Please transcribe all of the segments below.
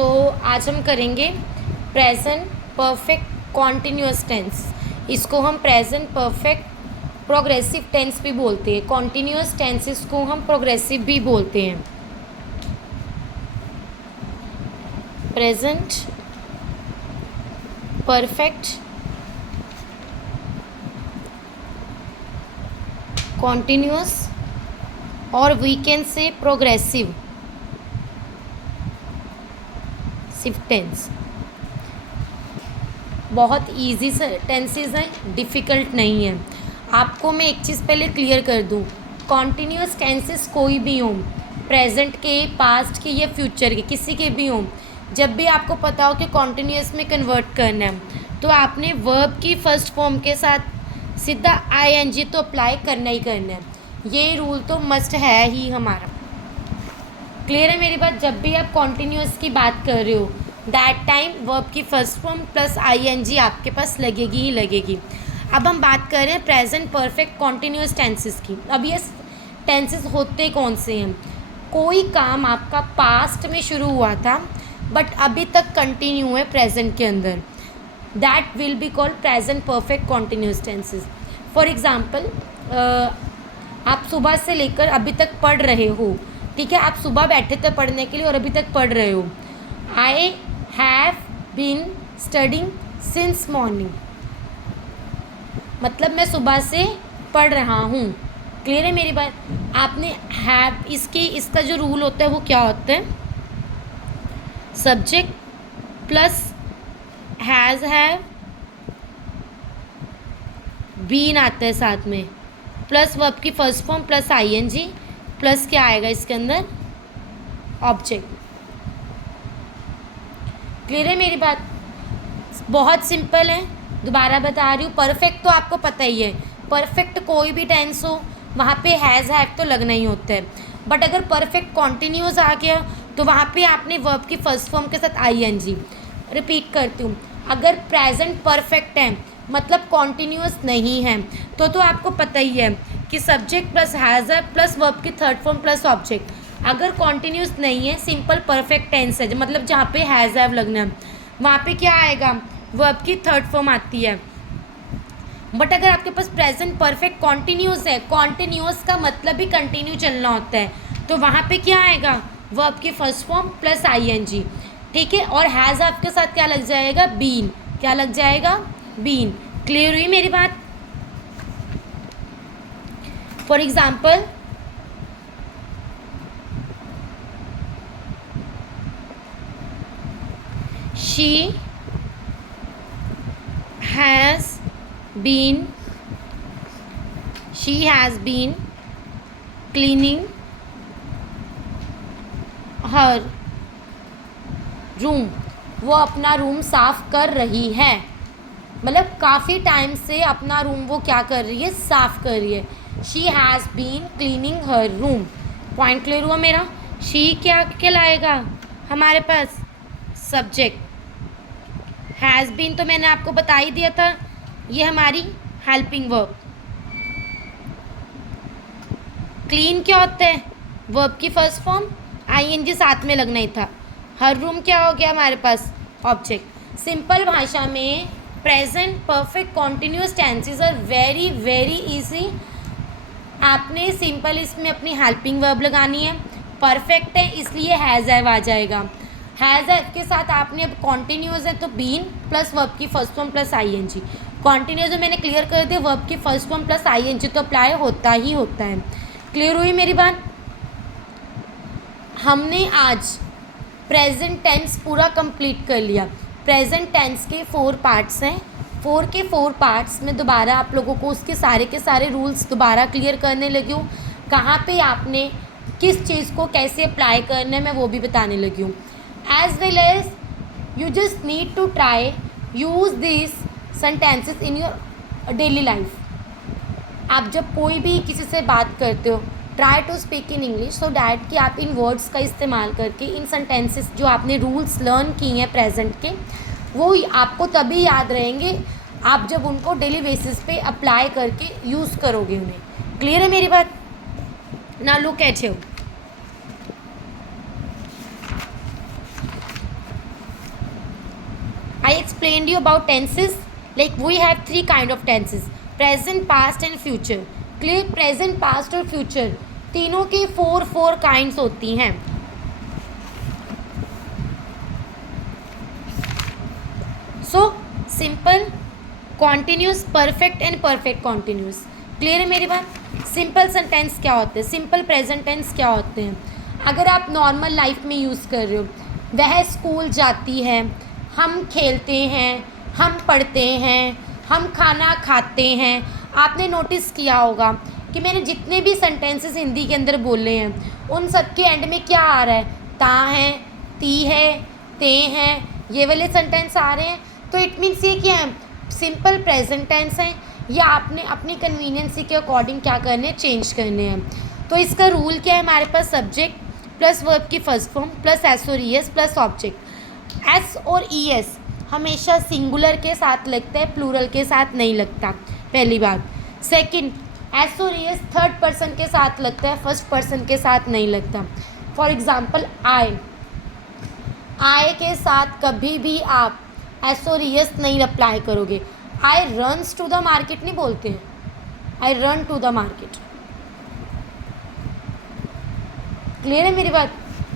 सो आज हम करेंगे प्रेजेंट परफेक्ट कॉन्टिन्यूअस टेंस। इसको हम प्रेजेंट परफेक्ट प्रोग्रेसिव टेंस भी बोलते हैं। कॉन्टिन्यूअस टेंसेस को हम प्रोग्रेसिव भी बोलते हैं। प्रेजेंट परफेक्ट कॉन्टिन्यूअस और we can say progressive tense. बहुत इजी टेंसेज हैं, डिफ़िकल्ट नहीं है। आपको मैं एक चीज़ पहले क्लियर कर दूं, कॉन्टिन्यूअस टेंसेस कोई भी हों, प्रेजेंट के, पास्ट के या फ्यूचर के, किसी के भी हों, जब भी आपको पता हो कि कॉन्टिन्यूअस में कन्वर्ट करना है तो आपने वर्ब की फर्स्ट फॉर्म के साथ सीधा आईएनजी तो अप्लाई करना ही करना है। ये रूल तो मस्ट है ही हमारा। क्लियर है मेरी बात? जब भी आप कॉन्टिन्यूअस की बात कर रहे हो दैट टाइम वर्ब की फर्स्ट फॉर्म प्लस आईएनजी आपके पास लगेगी ही लगेगी। अब हम बात कर रहे हैं प्रेजेंट परफेक्ट कॉन्टिन्यूअस टेंसेस की। अब ये टेंसेस होते कौन से हैं? कोई काम आपका पास्ट में शुरू हुआ था बट अभी तक कंटिन्यू है प्रेजेंट के अंदर, that will be called present perfect continuous tenses. For example, आप सुबह से लेकर अभी तक पढ़ रहे हो, ठीक है, आप सुबह बैठे थे पढ़ने के लिए और अभी तक पढ़ रहे हो। I have been studying since morning, मतलब मैं सुबह से पढ़ रहा हूँ। क्लियर है मेरी बात? आपने हैव, इसका जो रूल होता है वो क्या होता है? Subject plus has have been आता है साथ में, प्लस वर्ब की first form plus ING plus क्या आएगा इसके अंदर? ऑब्जेक्ट। क्लियर है मेरी बात? बहुत सिंपल है, दोबारा बता रही हूँ। परफेक्ट तो आपको पता ही है, परफेक्ट कोई भी टेंस हो वहाँ पे हैज़ हैव तो लगना ही होता है। बट अगर परफेक्ट कॉन्टिन्यूअस आ गया तो वहाँ पे आपने वर्ब की फर्स्ट फॉर्म के साथ आईएनजी। रिपीट करती हूँ, अगर प्रेजेंट परफेक्ट है मतलब कॉन्टिन्यूअस नहीं है तो आपको पता ही है कि subject plus has have plus verb की थर्ड फॉर्म प्लस ऑब्जेक्ट। अगर कॉन्टिन्यूअस नहीं है, सिंपल परफेक्ट टेंस है, मतलब जहाँ पे हैज़ हैव लगना है वहाँ पे क्या आएगा? वर्ब की थर्ड फॉर्म आती है। बट अगर आपके पास प्रेजेंट परफेक्ट कॉन्टिन्यूअस है, कॉन्टिन्यूअस का मतलब भी कंटिन्यू चलना होता है, तो वहाँ पे क्या आएगा? वर्ब की फर्स्ट फॉर्म प्लस आईएनजी, ठीक है। और हैज़ हैव के साथ क्या लग जाएगा? बीन। क्या लग जाएगा? बीन। क्लियर हुई मेरी बात? For example, she has been cleaning her room, वो अपना रूम साफ़ कर रही है, मतलब काफ़ी टाइम से अपना रूम वो क्या कर रही है? साफ़ कर रही है। She has been cleaning her room. Point clear हुआ मेरा? शी क्या कहलाएगा हमारे पास? सब्जेक्ट। हैज़ बीन तो मैंने आपको बता ही दिया था, ये हमारी हेल्पिंग वर्ब। क्लीन क्या होता है? वर्ब की फर्स्ट फॉर्म, आईएनजी साथ में लगना ही था। हर रूम क्या हो गया हमारे पास? ऑब्जेक्ट। सिंपल भाषा में present perfect continuous tenses are very very easy. आपने सिंपल इसमें अपनी हेल्पिंग वर्ब लगानी है। परफेक्ट है इसलिए हैज़ हैव आ जाएगा। हैज़ हैव के साथ आपने अब कॉन्टिन्यूअस है तो बीन प्लस वर्ब की first form plus ING. Continuous मैंने क्लियर कर दिया, वर्ब की फर्स्ट फॉर्म प्लस आईएनजी तो अप्लाई होता ही होता है। क्लियर हुई मेरी बात? हमने आज प्रेजेंट टेंस पूरा कंप्लीट कर लिया। प्रेजेंट टेंस के 4 पार्ट्स हैं, 4 के 4 पार्ट्स में दोबारा आप लोगों को उसके सारे के सारे रूल्स दोबारा क्लियर करने लगी हूँ। कहाँ पे आपने किस चीज़ को कैसे अप्लाई करना है मैं वो भी बताने लगी हूँ। As well as you just need to try use this sentences in your daily life. आप जब कोई भी किसी से बात करते हो, try to speak in English so that कि आप इन वर्ड्स का इस्तेमाल करके इन सेंटेंसेस जो आपने रूल्स लर्न किए हैं प्रेजेंट के, वो आपको तभी याद रहेंगे आप जब उनको डेली बेसिस पे अप्लाई करके यूज़ करोगे उन्हें। क्लियर है मेरी बात? ना look at here. explained you about tenses. Like we have three kind of tenses: present, past and future. Clear? Present, past और future तीनों की फोर काइंड्स होती हैं. So simple, continuous, perfect and perfect continuous. Clear है मेरी बात? Simple sentence क्या होते हैं, सिंपल प्रेजेंट टेंस क्या होते हैं? अगर आप नॉर्मल लाइफ में यूज़ कर रहे हो, वह स्कूल जाती है, हम खेलते हैं, हम पढ़ते हैं, हम खाना खाते हैं. आपने नोटिस किया होगा कि मैंने जितने भी सेंटेंसेस हिंदी के अंदर बोले हैं उन सब के एंड में क्या आ रहा है? ता है, ती है, ते हैं, ये वाले सेंटेंस आ रहे हैं. तो इट मीन्स ये क्या है? सिंपल प्रेजेंट टेंस है, या आपने अपनी कन्वीनियंसी के अकॉर्डिंग क्या करने हैं? चेंज करने हैं. तो इसका रूल क्या है हमारे पास? सब्जेक्ट प्लस वर्ब की फर्स्ट फॉर्म प्लस एस और E S plus object. S और ई एस हमेशा सिंगुलर के साथ लगता है, प्लूरल के साथ नहीं लगता. पहली बात. सेकंड, एस और ई एस थर्ड पर्सन के साथ लगता है, फर्स्ट पर्सन के साथ नहीं लगता. फॉर एग्जाम्पल आई के साथ कभी भी आप एस और ई एस नहीं अप्लाई करोगे. I runs to the market नहीं बोलते हैं, I run to the market. Clear है मेरी बात?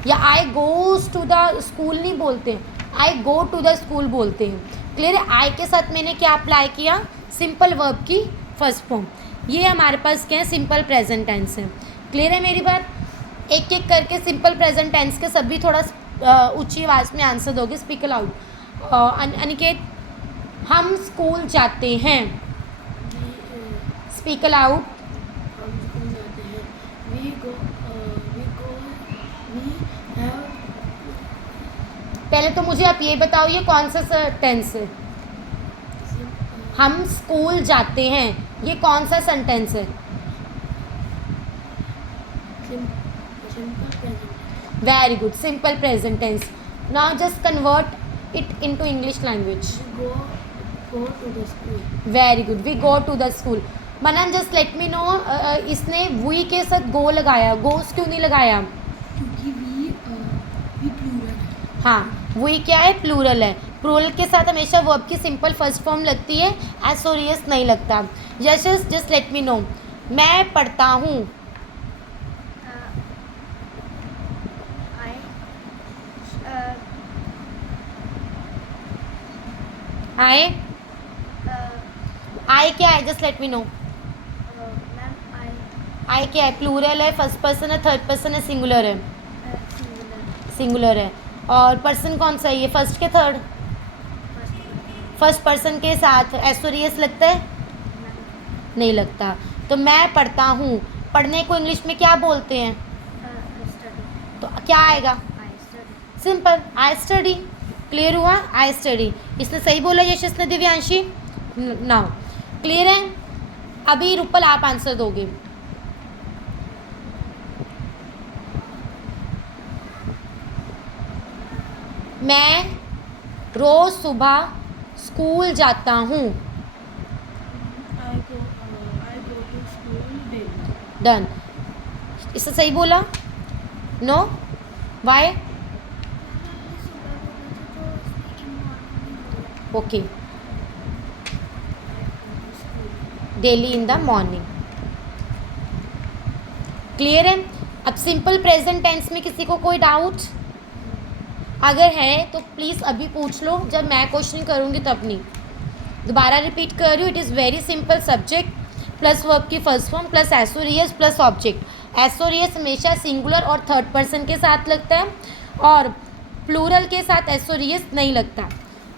या I goes to the school नहीं बोलते हैं, I go to the school बोलते हैं. क्लियर है? आई के साथ मैंने क्या अप्लाई किया? सिंपल वर्ब की फर्स्ट फॉर्म. ये हमारे पास क्या है? सिंपल प्रेजेंट टेंस है. क्लियर है मेरी बात? एक एक करके सिंपल प्रेजेंट टेंस के सभी थोड़ा ऊंची आवाज़ में आंसर दोगे. Speak allowed. अनिकेत, हम स्कूल जाते हैं. Speak allowed. हम स्कूल जाते हैं. We go we have. पहले तो मुझे आप ये बताओ, ये कौन सा टेंस है? हम स्कूल जाते हैं, ये कौन सा सेंटेंस है? Simple present. Very good, simple present tense. Now just convert it into English language. Go to the school. Very good, we go to the school. Manan just let me know, इसने we के साथ गो लगाया, गोस क्यों नहीं लगाया? क्योंकि we plural है. हाँ, वी क्या है? प्लूरल है. प्लूरल के साथ हमेशा वर्ब की सिंपल फर्स्ट फॉर्म लगती है, एस और एस नहीं लगता. यशस जस्ट लेट मी नो, मैं पढ़ता हूँ. आए आई क्या है? Just let me know. I क्या है? प्लूरल है, फर्स्ट पर्सन है, थर्ड पर्सन है, सिंगुलर है? सिंगुलर है. और पर्सन कौन सा है? ये फर्स्ट के थर्ड? फर्स्ट पर्सन के साथ एस और एस लगता है? नहीं लगता. तो मैं पढ़ता हूँ, पढ़ने को इंग्लिश में क्या बोलते हैं? तो क्या आएगा? Simple, I study. क्लियर हुआ? I study. इसने सही बोला यशस ने, दिव्यांशी? नाउ क्लियर है? अभी रुपल आप आंसर दोगे. मैं रोज सुबह स्कूल जाता हूँ. I go to school daily. Done. इसने सही बोला? No? Why? Okay. Daily in the morning. Clear है? अब सिंपल प्रेजेंट टेंस में किसी को कोई डाउट अगर है तो प्लीज़ अभी पूछ लो, जब मैं क्वेश्चन करूँगी तब नहीं. दोबारा रिपीट कर रही हूँ. It is very simple. Subject plus verb की फर्स्ट फॉर्म प्लस एस और एस प्लस ऑब्जेक्ट. एस और एस हमेशा सिंगुलर और थर्ड पर्सन के साथ लगता है, और प्लूरल के साथ एस और एस नहीं लगता.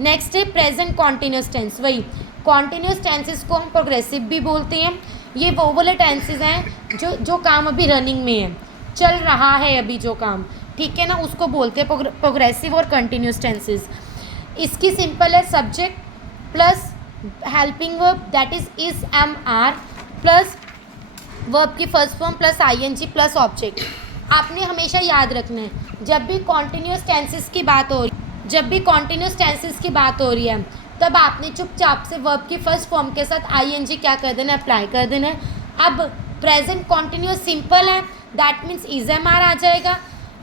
नेक्स्ट है प्रेजेंट कॉन्टिन्यूस टेंस. वही कॉन्टिन्यूस टेंसेस को हम प्रोग्रेसिव भी बोलते हैं. ये वो वाले टेंसेस हैं जो काम अभी रनिंग में है, चल रहा है अभी जो काम, ठीक है ना, उसको बोलते हैं प्रोग्रेसिव और कंटिन्यूस टेंसेस. इसकी सिंपल है subject plus helping verb that is am are plus verb की first form plus ING plus object. आपने हमेशा याद रखना है जब भी कॉन्टिन्यूस टेंसेस की बात हो रही है तब आपने चुपचाप से वर्ब की फर्स्ट फॉर्म के साथ आईएनजी क्या कर देना है? अप्लाई कर देना है. अब प्रेजेंट कॉन्टिन्यूस सिंपल है, that means is am are आ जाएगा,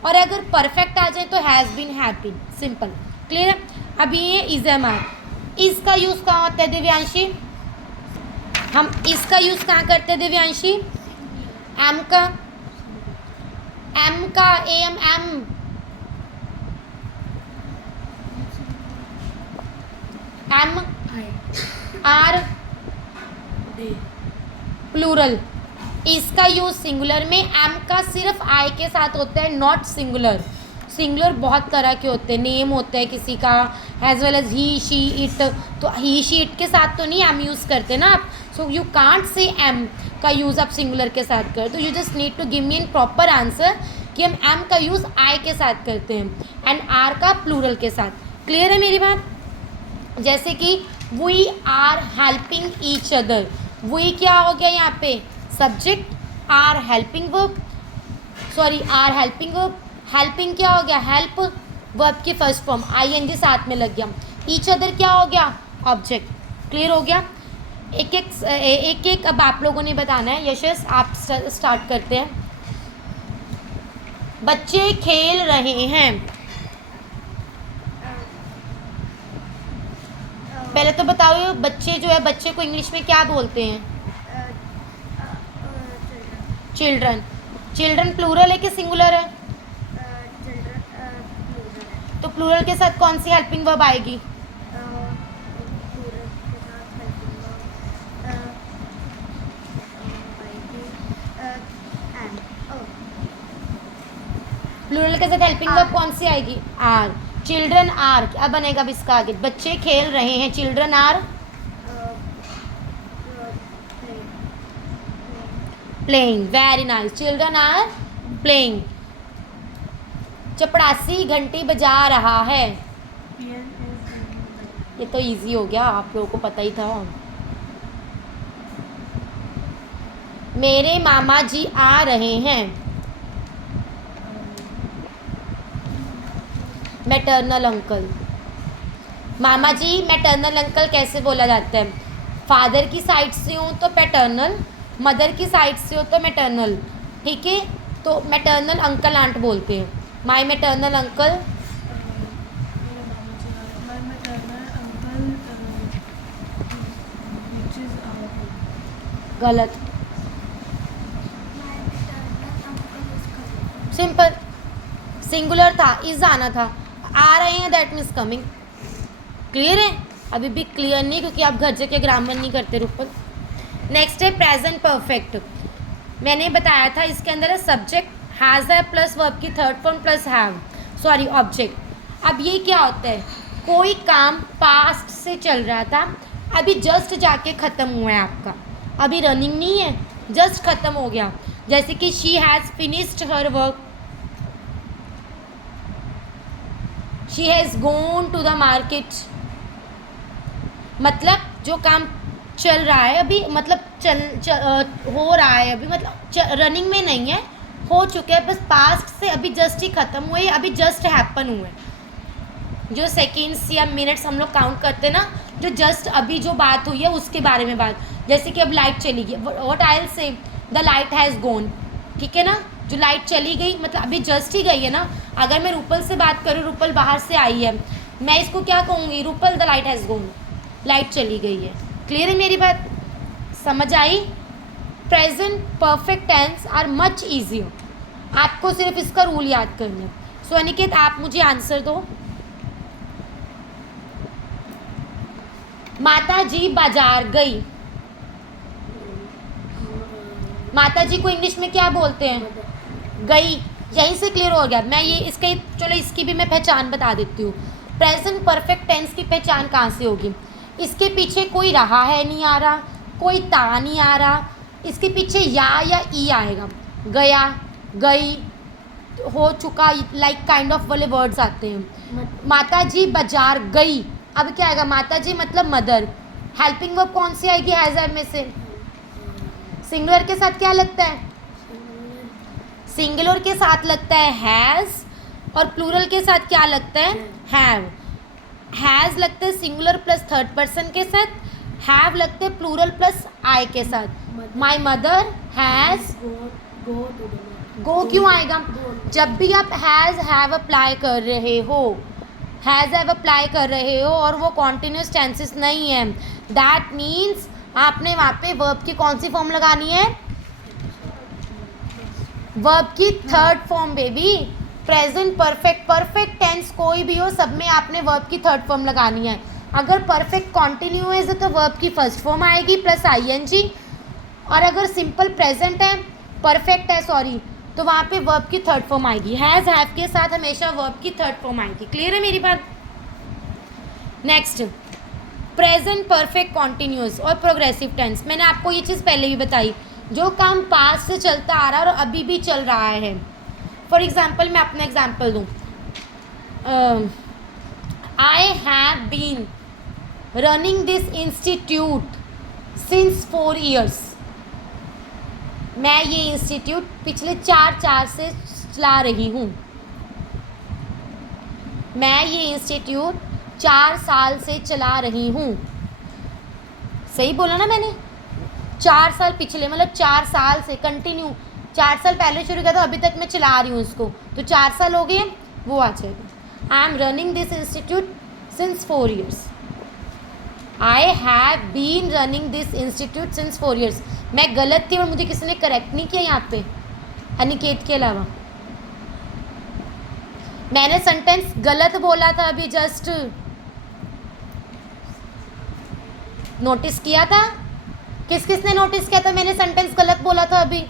और अगर परफेक्ट आ जाए तो has been have been. Simple. Clear है? अभी ये इज एम आर. इसका यूज कहाँ होता है दिव्यांशी? हम इसका यूज कहाँ करते हैं दिव्यांशी? एम का, am I. Are They. Plural. इसका यूज सिंगुलर में, एम का सिर्फ आई के साथ होता है, नॉट सिंगुलर। सिंगुलर बहुत तरह के होते हैं, नेम होता है किसी का, as well as he she it. तो ही शी इट के साथ तो नहीं एम यूज़ करते ना आप, so you can't say am का यूज़ आप सिंगुलर के साथ कर। तो you just need to give me in proper answer कि हम एम का यूज़ आई के साथ करते हैं एंड आर का प्लूरल के साथ। क्लियर है मेरी बात? जैसे कि we are helping each other, we क्या हो गया यहाँ पे? Subject, are helping verb, sorry are helping verb, helping क्या हो गया? हेल्प वर्ब की फर्स्ट फॉर्म, आईएनजी साथ में लग गया। ईच अदर क्या हो गया? ऑब्जेक्ट। क्लियर हो गया? एक एक अब आप लोगों ने बताना है। यशस आप स्टार्ट करते हैं। बच्चे खेल रहे हैं, पहले तो बताओ ये बच्चे जो है, बच्चे को इंग्लिश में क्या बोलते हैं? चिल्ड्रन। चिल्ड्रन प्लूरल है कि सिंगुलर है? तो प्लूरल के साथ कौन सी हेल्पिंग वर्ब आएगी? प्लूरल के साथ हेल्पिंग वर्ब कौन सी आएगी? आर। चिल्ड्रन आर, क्या बनेगा अब इसका आगे? बच्चे खेल रहे हैं, children are playing. Very nice, children are playing. चपड़ासी घंटी बजा रहा है, ये तो इजी हो गया, आप लोगों को पता ही था। मेरे मामा जी आ रहे हैं, मैटरनल अंकल। मामा जी मैटरनल अंकल कैसे बोला जाता है? फादर की साइड से हो तो पैटर्नल, मदर की साइड से हो तो मैटरनल। ठीक है, तो मैटरनल अंकल आंट बोलते हैं। माई मैटरनल अंकल, गलत। सिंपल, सिंगुलर था, इज आना था। आ रहे हैं दैट मीन्स कमिंग। क्लियर है? अभी भी क्लियर नहीं, क्योंकि आप घर जाके ग्रामर नहीं करते रूपल। नेक्स्ट है प्रेजेंट परफेक्ट। मैंने बताया था इसके अंदर है सब्जेक्ट, हैज़ है प्लस वर्ब की third form plus have, sorry object. अब ये क्या होता है? कोई काम पास्ट से चल रहा था, अभी जस्ट जाके ख़त्म हुआ है आपका, अभी रनिंग नहीं है, जस्ट ख़त्म हो गया। जैसे कि she has finished her work, she has gone to the market. मतलब जो काम चल रहा है अभी, मतलब हो रहा है अभी, मतलब रनिंग में नहीं है, हो चुके हैं, बस पास्ट से अभी जस्ट ही ख़त्म हुए, अभी जस्ट हैपन हुए। जो सेकेंड्स या मिनट्स हम लोग काउंट करते हैं ना, जो जस्ट अभी जो बात हुई है उसके बारे में बात। जैसे कि अब लाइट चली गई, what I will say, the light has gone. ठीक है ना, जो लाइट चली गई मतलब अभी जस्ट ही गई है ना। अगर मैं रूपल से बात करूँ, रूपल बाहर से आई है, मैं इसको क्या कहूँगी? Rupal the light has gone, light चली गई है। क्लियर है मेरी बात? समझ आई? Present perfect tense are much easier, आपको सिर्फ इसका रूल याद करना है। सो अनिकेत आप मुझे आंसर दो। माता जी बाजार गई, माता जी को इंग्लिश में क्या बोलते हैं? गई। यहीं से क्लियर हो गया। मैं ये इसके, चलो इसकी भी मैं पहचान बता देती हूँ। प्रेजेंट परफेक्ट टेंस की पहचान कहाँ से होगी? इसके पीछे कोई रहा है नहीं आ रहा, कोई ता नहीं आ रहा, इसके पीछे या ई आएगा। गया, गई, हो चुका, लाइक काइंड ऑफ वाले वर्ड्स आते हैं। माता जी बाजार गई, अब क्या आएगा? माता जी मतलब मदर। हेल्पिंग वर्ब कौन सी आएगी? हैज़ है में से। सिंगुलर के साथ क्या लगता है? सिंगुलर के साथ लगता है हैज़, और प्लूरल के साथ क्या लगता है? हैव। हैज़ लगता है सिंगुलर प्लस थर्ड पर्सन के साथ, हैव लगते हैं प्लूरल प्लस आई के साथ। माई मदर हैज़, गो क्यों आएगा? जब भी आप हैज़ हैव अप्लाई कर रहे हो, हैज़ हैव अप्लाई कर रहे हो और वो कॉन्टिन्यूस टेंसेस नहीं है, दैट मीन्स आपने वहाँ पे वर्ब की कौन सी फॉर्म लगानी है, वर्ब की third form baby. Present perfect, perfect tense कोई भी हो, सब में आपने वर्ब की थर्ड फॉर्म लगानी है। अगर परफेक्ट कॉन्टिन्यूअस है तो वर्ब की फर्स्ट फॉर्म आएगी प्लस आईएनजी, और अगर सिंपल प्रेजेंट है, परफेक्ट है सॉरी, तो वहाँ पे वर्ब की थर्ड फॉर्म आएगी। हैज़ हैव के साथ हमेशा वर्ब की थर्ड फॉर्म आएगी। क्लियर है मेरी बात? नेक्स्ट, प्रेजेंट परफेक्ट कॉन्टिन्यूअस और प्रोग्रेसिव टेंस। मैंने आपको ये चीज़ पहले भी बताई, जो काम पास्ट से चलता आ रहा है और अभी भी चल रहा है। फॉर एग्जाम्पल मैं अपना एग्जाम्पल दूँ, I have been running this institute since 4 years। मैं ये इंस्टीट्यूट पिछले 4 से चला रही हूँ। मैं ये इंस्टीट्यूट 4 साल से चला रही हूँ। सही बोला ना मैंने? 4 साल पिछले, मतलब 4 साल से कंटिन्यू, 4 साल पहले शुरू किया था, अभी तक मैं चला रही हूँ इसको, तो 4 साल हो गए, वो आ जाएगा। I am running this institute since 4 years। I have been running this institute since 4 years। मैं गलत थी और मुझे किसी ने करेक्ट नहीं किया यहाँ पे, अनिकेत के अलावा। मैंने सेंटेंस गलत बोला था अभी, जस्ट नोटिस किया था? किस किसने नोटिस किया था मैंने सेंटेंस गलत बोला था अभी?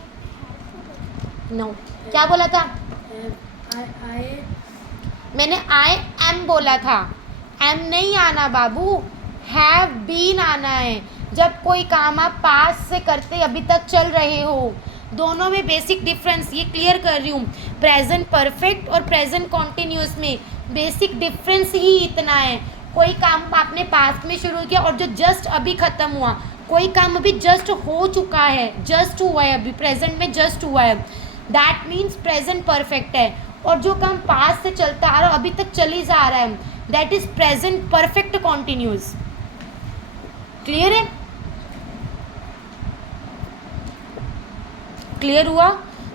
नो, क्या बोला था? मैंने आई एम बोला था, एम नहीं आना बाबू, हैव बीन आना है। जब कोई काम आप पास से करते अभी तक चल रहे हो, दोनों में बेसिक डिफरेंस ये क्लियर कर रही हूँ। प्रेजेंट परफेक्ट और प्रेजेंट कॉन्टिन्यूस में बेसिक डिफरेंस ही इतना है। कोई काम आपने पास्ट में शुरू किया और जो जस्ट अभी ख़त्म हुआ, कोई काम अभी जस्ट हो चुका है, जस्ट हुआ है, अभी प्रेजेंट में जस्ट हुआ है, दैट मीन्स प्रेजेंट परफेक्ट है। और जो काम पास्ट से चलता आ रहा है, अभी तक चली जा रहा है, that is present perfect continuous. Clear है? क्लियर हुआ?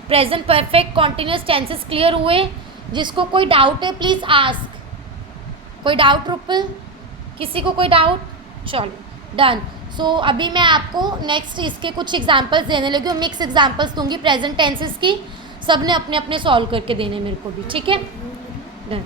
Present perfect continuous tenses clear हुए? जिसको कोई डाउट है प्लीज आस्क। कोई डाउट रुपल? किसी को कोई डाउट? चलो डन। सो अभी मैं आपको नेक्स्ट इसके कुछ एग्जांपल्स देने लगी हूँ, मिक्स एग्जांपल्स दूंगी प्रेजेंट टेंसेस की, सब ने अपने अपने सॉल्व करके देने मेरे को भी, ठीक है? डन।